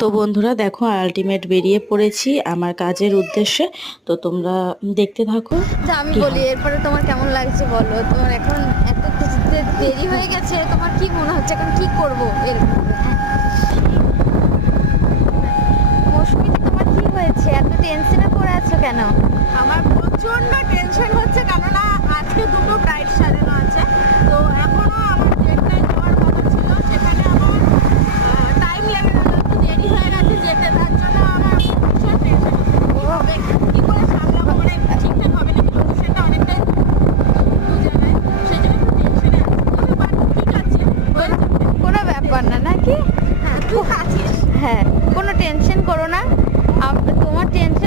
তো বন্ধুরা দেখো আলটিমেট বেরিয়ে পড়েছি আমার কাজের উদ্দেশ্যে। তো তোমরা দেখতে থাকো আমি কি বলি হয়। এরপরে তোমার কেমন লাগছে বলো। তোমার এখন এত খুঁজতে দেরি হয়ে গেছে, তোমার কি মনে হচ্ছে এখন কি করবো এরকম? মৌসুমীতে তোমার কি হয়েছে, এত টেনশনে পড়ে আছো কেন? আমার প্রচন্ড টেনশন হচ্ছে, কেননা আজকে দুটো ব্রাইড সাজানো আছে। তো এখনো আমার ডেটটাই হওয়ার কথা ছিল, সেখানে আমার টাইম লেগে গেল, একটু দেরি হয়ে গেছে যেতে। তার জন্য আমার ভীষণ টেনশন হচ্ছে কি হবে, কি করে সামলাবো, মানে ঠিকঠাক হবে নাকি। লোকেশনটা অনেকটাই দু জায়গায়, সেই জন্য একটু টেনশনে আছে। তবে বাট ঠিক আছে, হয়ে যাবে। কোনো ব্যাপার না নাকি? হ্যাঁ, তুই আছিস। হ্যাঁ, কোনো টেনশন করো না। তোমার টেনশন